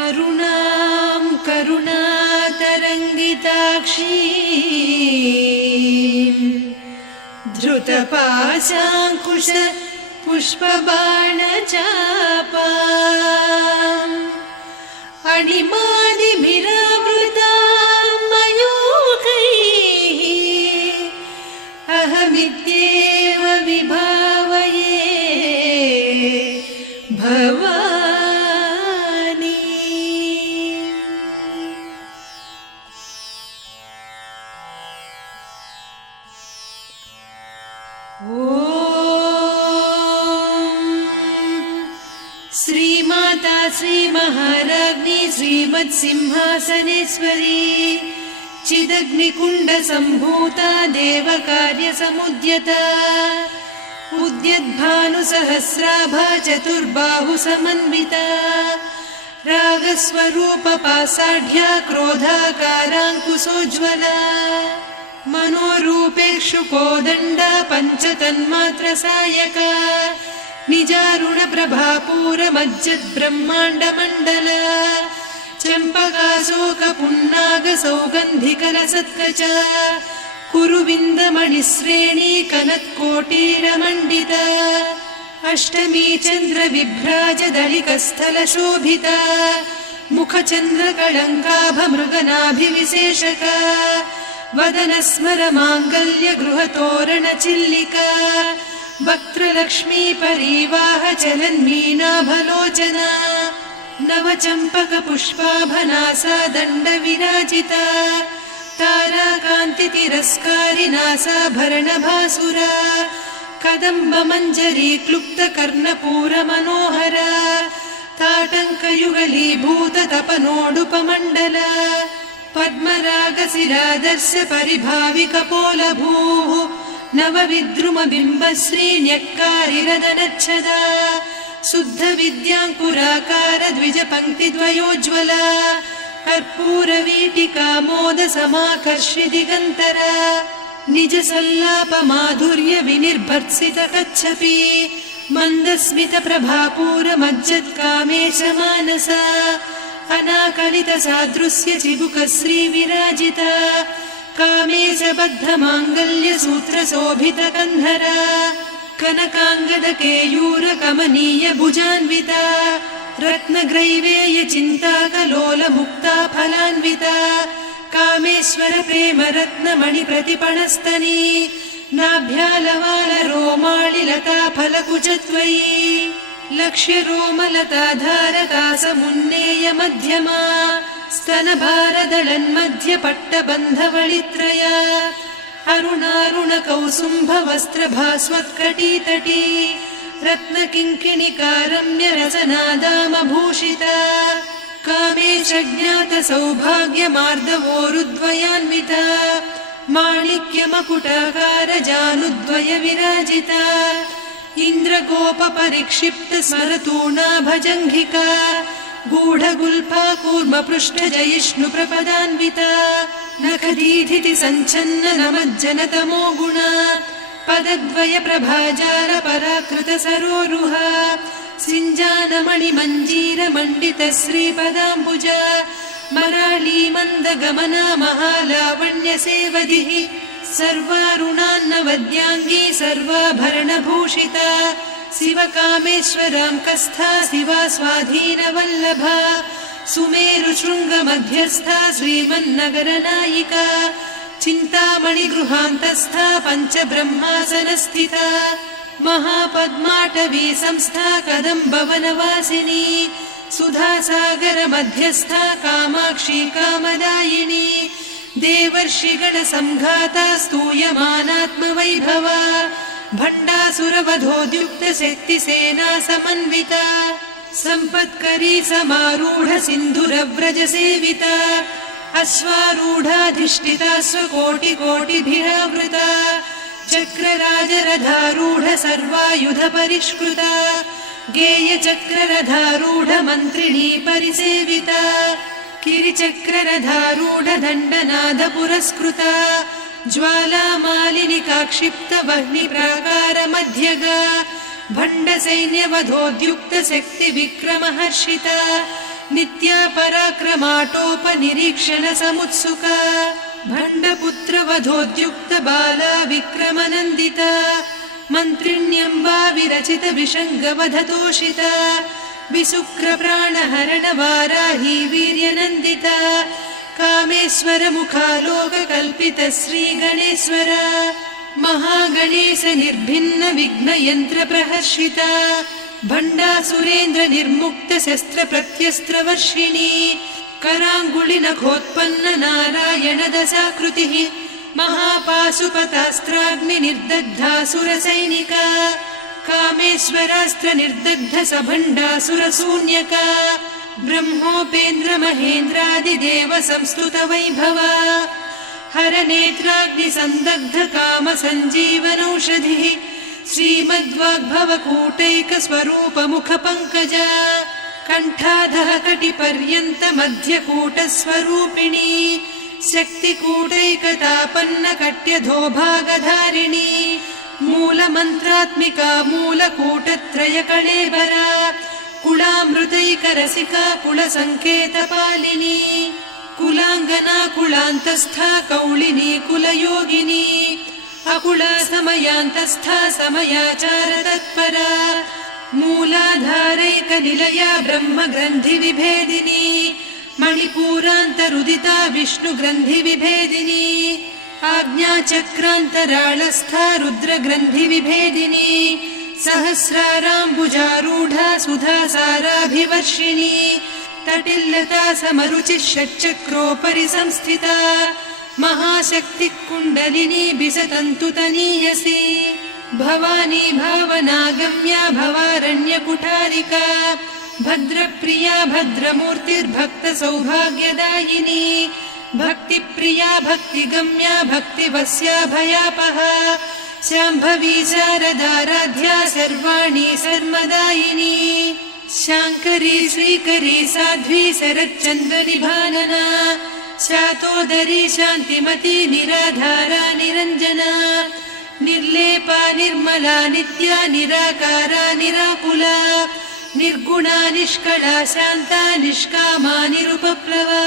अरुणां करुणातरङ्गिताक्षीं धृतपाशाङ्कुश पुष्पबाणचापाम् अणिमादिभिरावृतां मयूखैः अहमित्येव विभावये भवानी। श्रीमाता श्रीमहाराज्ञी श्रीमत्सिंहासनेश्वरी चिदग्निकुण्डसम्भूता देवकार्यसमुद्यता उद्यद्भानुसहस्राभा चतुर्बाहुसमन्विता रागस्वरूपपासाढ्या क्रोधाकाराङ्कुशोज्ज्वला मनोरूपेक्षुकोदण्डा पञ्चतन्मात्रसायका निजारुणप्रभापूरमज्जद्ब्रह्माण्डमण्डला चम्पकाशोकपुन्नागसौगन्धिकलसत्कचा कुरुविन्दमणिश्रेणी कनत्कोटीरमण्डिता अष्टमी चन्द्रविभ्राजदलिकस्थलशोभिता मुखचन्द्रकळङ्काभमृगनाभिविशेषका वदनस्मरमाङ्गल्यगृहतोरणचिल्लिका वक्त्रलक्ष्मी परिवाह चलन्मीनाभलोचना नवचम्पकपुष्पाभनासा दण्डविराजिता ताराकान्तितिरस्कारिनासाभरणभासुरा कदम्बमञ्जरी क्लुप्तकर्णपूरमनोहरा ताटङ्कयुगलीभूततपनोडुपमण्डला पद्मरागशिरादर्श परिभाविकपोलभूः नवविद्रुमबिम्बश्रीन्यक्कारिरदनच्छदा शुद्धविद्याङ्कुराकार द्विजपङ्क्तिद्वयोज्ज्वला कर्पूरवीटिकामोदसमाकर्षि दिगन्तरा निजसल्लापमाधुर्य विनिर्भर्त्सितकच्छपि मन्दस्मितप्रभापूरमज्जत्कामेशमानसा अनाकलितसादृश्य चिबुकश्रीविराजिता कामेशबद्धमाङ्गल्यसूत्रशोभितकन्धरा कनकाङ्गदकेयूरकमनीय भुजान्विता रत्नग्रैवेयचिन्ताकलोलमुक्ता फलान्विता कामेश्वर प्रेमरत्नमणिप्रतिपणस्तनी नाभ्यालवालरोमाळिलता फलकुचत्वयी लक्ष्यरोमलताधारकासमुन्नेय मध्यमा स्तनभारदळन्मध्यपट्टबन्धवळित्रया अरुणारुणकौसुम्भवस्त्रभास्वत्कटीतटी रत्नकिङ्किणिकारम्यरसनादामभूषिता कामेशज्ञातसौभाग्यमार्दवोरुद्वयान्विता माणिक्यमकुटाकारजानुद्वय विराजिता इन्द्रगोपपरिक्षिप्तस्मरतूणाभजङ्घिका गूढगुल्फा कूर्मपृष्ठजयिष्णुप्रपदान्विता नखदीधिति सञ्छन्न नमज्जनतमो गुणा पदद्वय प्रभाजाल पराकृत सरोरुहा सिञ्जानमणिमञ्जीरमण्डित श्रीपदाम्बुजा मराळी मन्दगमना महालावण्य सेवदिः सर्वारुणान्नवद्याङ्गी सर्वाभरणभूषिता शिवकामेश्वराङ्कस्था शिवा स्वाधीनवल्लभा सुमेरुशृङ्गमध्यस्था श्रीमन्नगरनायिका चिन्तामणिगृहान्तस्था पञ्चब्रह्मासनस्थिता महापद्माटवी संस्था कदम्बवनवासिनी सुधासागरमध्यस्था कामाक्षी कामदायिनी देवर्षिगणसंघाता स्तूयमानात्मवैभवा भण्डासुरवधोद्युक्तशक्तिसेना समन्विता सम्पत्करी समारूढ सिन्धुरव्रजसेविता अश्वारूढाधिष्ठिता स्वकोटिकोटिभिरावृता चक्रराजरथारूढ सर्वायुधपरिष्कृता गेयचक्ररथारूढ मन्त्रिणी परिसेविता किरिचक्ररथारूढ दण्डनाद पुरस्कृता ज्वालामालिनिकाक्षिप्त वह्निप्राकारमध्यगा भण्डसैन्यवधोद्युक्त शक्तिविक्रमहर्षिता नित्या पराक्रमाटोपनिरीक्षण समुत्सुका भण्डपुत्रवधोद्युक्त बाला विक्रमनन्दिता मन्त्रिण्यम्बा विरचित विषङ्गवधतोषिता विशुक्रप्राणहरण वाराही वीर्यनन्दिता कामेश्वर मुखालोककल्पित श्रीगणेश्वर महागणेश निर्भिन्न विघ्नयन्त्र प्रहर्षिता भण्डासुरेन्द्र निर्मुक्त शस्त्र प्रत्यस्त्रवर्षिणी कराङ्गुलि नखोत्पन्न नारायण दशाकृतिः महापाशुपतास्त्राग्नि निर्दग्धासुरसैनिका कामेश्वरास्त्र निर्दग्ध सभण्डासुर शून्यका ब्रह्मोपेन्द्र महेन्द्रादिदेव संस्तुत वैभवा हरनेत्राग्नि संदग्ध काम सञ्जीवनौषधिः श्रीमद्वाग्भवकूटैक स्वरूप मुख पंकजा कण्ठाधः कटिपर्यन्त मध्यकूट स्वरूपिणी शक्तिकूटैकतापन्न कट्यधोभागधारिणी मूलमन्त्रात्मिका मूलकूटत्रय कळेबरा कुलामृतैकरसिका कुलसङ्केतपालिनी कुलाङ्गना कुलान्तस्था कौलिनी कुलयोगिनी अकुला समयान्तस्था समयाचार तत्परा मूलाधारैक निलया ब्रह्म ग्रन्थि विभेदिनी मणिपूरान्तरुदिता विष्णु ग्रन्थि विभेदिनी आज्ञाचक्रान्तराळस्था रुद्र ग्रन्थि विभेदिनी सहस्राराम्बुजारूढा सुधासाराभिवर्षिणी तटिल्लता समरुचिः षट्चक्रोपरि संस्थिता महाशक्ति कुण्डलिनी बिसतन्तुतनीयसी भवानी भावनागम्या भवारण्य कुठारिका भद्रप्रिया भद्रमूर्तिर्भक्त सौभाग्यदायिनी भक्तिप्रिया भक्तिगम्या भक्तिवस्या भयापहा शाम्भवी शारदाराध्या सर्वाणि सर्वदायिनी शाङ्करी श्रीकरी साध्वी शरच्चन्द्रनिभानना शातोदरी शान्तिमती निराधारा निरञ्जना निर्लेपा निर्मला नित्या निराकारा निराकुला निर्गुणा निष्कला शान्ता निष्कामा निरुपप्लवा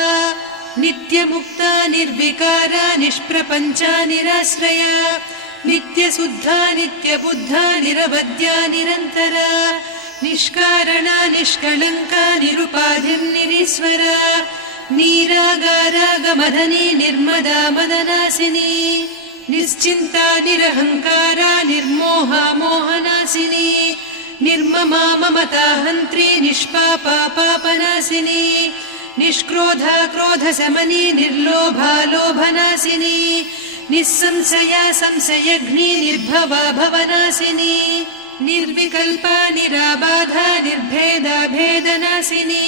नित्यमुक्ता निर्विकारा निष्प्रपञ्चा निराश्रया नित्यशुद्धा नित्यबुद्धा निरवद्या निरन्तरा निष्कारणा निष्कलङ्का निरुपाधिर्निरीश्वरा नीरागारागमदनी निर्मदा मदनासिनी निश्चिन्ता निरहङ्कारा निर्मोहा मोहनासिनी निर्ममा ममता हन्त्री निष्पापा पापनासिनी निष्क्रोधा क्रोधशमनी निर्लोभा लोभनासिनी निस्संशया संशयघ्नी निर्भवा भवनासिनी निर्विकल्पा निराबाधा निर्भेदा भेदनासिनी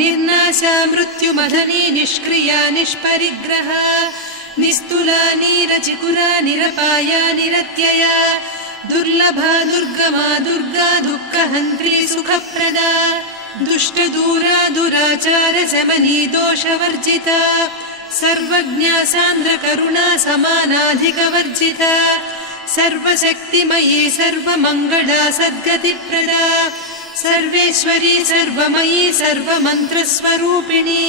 निर्नाशा मृत्युमदनी निष्क्रिया निष्परिग्रहा निस्तुला नीरचिकुरा निरपाया निरत्यया दुर्लभा दुर्गमा दुर्गा दुःखहन्त्री सुखप्रदा दुष्टदूरा दुराचार शमनी दोषवर्जिता सर्वज्ञा सान्द्र करुणा समानाधिकवर्जिता सर्वशक्तिमयी सर्वमङ्गला सद्गतिप्रदा सर्वेश्वरी सर्वमयी सर्वमन्त्रस्वरूपिणी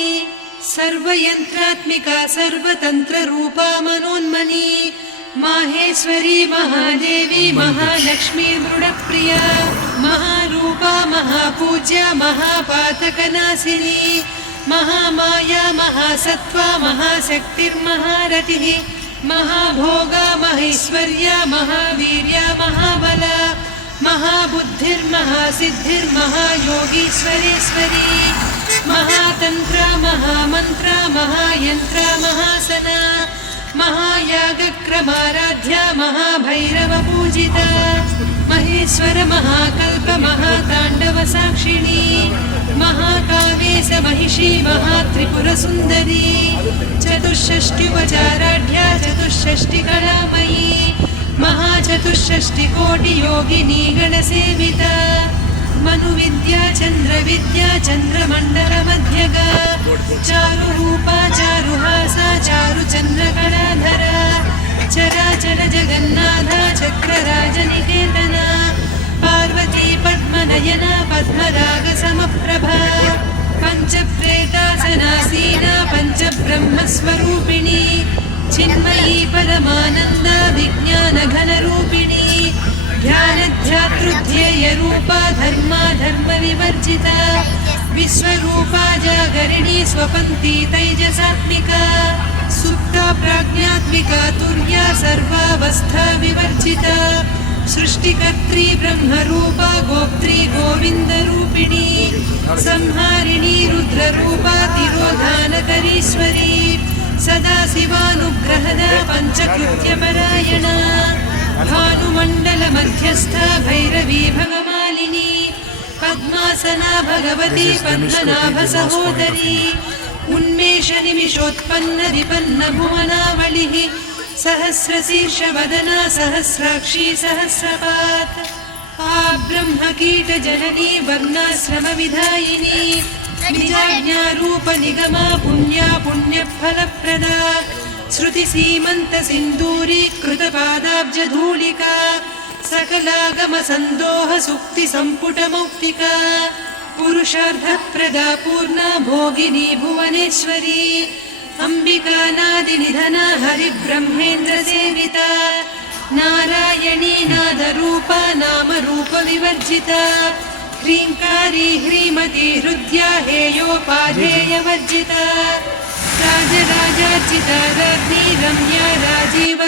सर्वयन्त्रात्मिका सर्वतन्त्ररूपा मनोन्मनी माहेश्वरी महादेवी महालक्ष्मी मृडप्रिया महारूपा महापूज्या महापातकनाशिनी महामाया महासत्त्वा महाशक्तिर्महारतिः महाभोगा महेश्वर्या महावीर्या महाबला महाबुद्धिर्महासिद्धिर्महायोगीश्वरेश्वरी महातन्त्रा महामन्त्रा महायन्त्रा महासना महायागक्रमाराध्या महाभैरवपूजिता महेश्वर महाकल्प महाताण्डव साक्षिणी महाकावेश महिषी महात्रिपुरसुन्दरी चतुष्षष्ट्युपचाराढ्या चतुष्षष्टिकलामयी महाचतुष्षष्टिकोटियोगिनी गणसेविता मनुविद्या चन्द्रविद्या चन्द्रमण्डलमध्यगा चारुरूपा चारुहासा चारुचन्द्रकलाधरा चराचर जगन्नाथा चक्रराजनिकेतना पार्वती पद्मनयना पद्मरागसमप्रभा परमानन्द विज्ञानघनरूपिणी ध्यानध्यातृध्येयरूपा धर्मा धर्मविवर्जिता विश्वरूपा जागरिणी स्वपन्ती तैजसात्मिका सुप्ता प्राज्ञात्मिका तुर्या सर्वावस्था विवर्जिता सृष्टिकर्त्री ब्रह्मरूपा गोप्त्री गोविन्दरूपिणी संहारिणी रुद्ररूपा तिरोधानकरीश्वरी सदा शिवानुग्रहदा पञ्चकृत्यपरायणा भानुमण्डलमध्यस्था भैरवी भगमालिनी पद्मासना भगवती पद्मनाभसहोदरी उन्मेषनिमिषोत्पन्न विपन्न भुवनावलिः सहस्रशीर्षवदना सहस्राक्षी सहस्रपात् ब्रह्मकीटजननी वर्णाश्रमविधायिनी निजाज्ञारूपनिगमा पुण्या पुण्यफलप्रदा श्रुतिसीमन्तसिन्दूरीकृतपादाब्जधूलिका सकलागमसन्दोहसुक्तिसम्पुटमौक्तिका पुरुषार्थप्रदा पूर्णा भोगिनी भुवनेश्वरी अम्बिकानादिनिधना हरिब्रह्मेन्द्रसेविता नारायणी नादरूपा नामरूपविवर्जिता ह्रीङ्कारी ह्रीमती हृद्या हेयोपाधेयवर्जिता राजराजार्चिता राज्ञी रम्या राजीव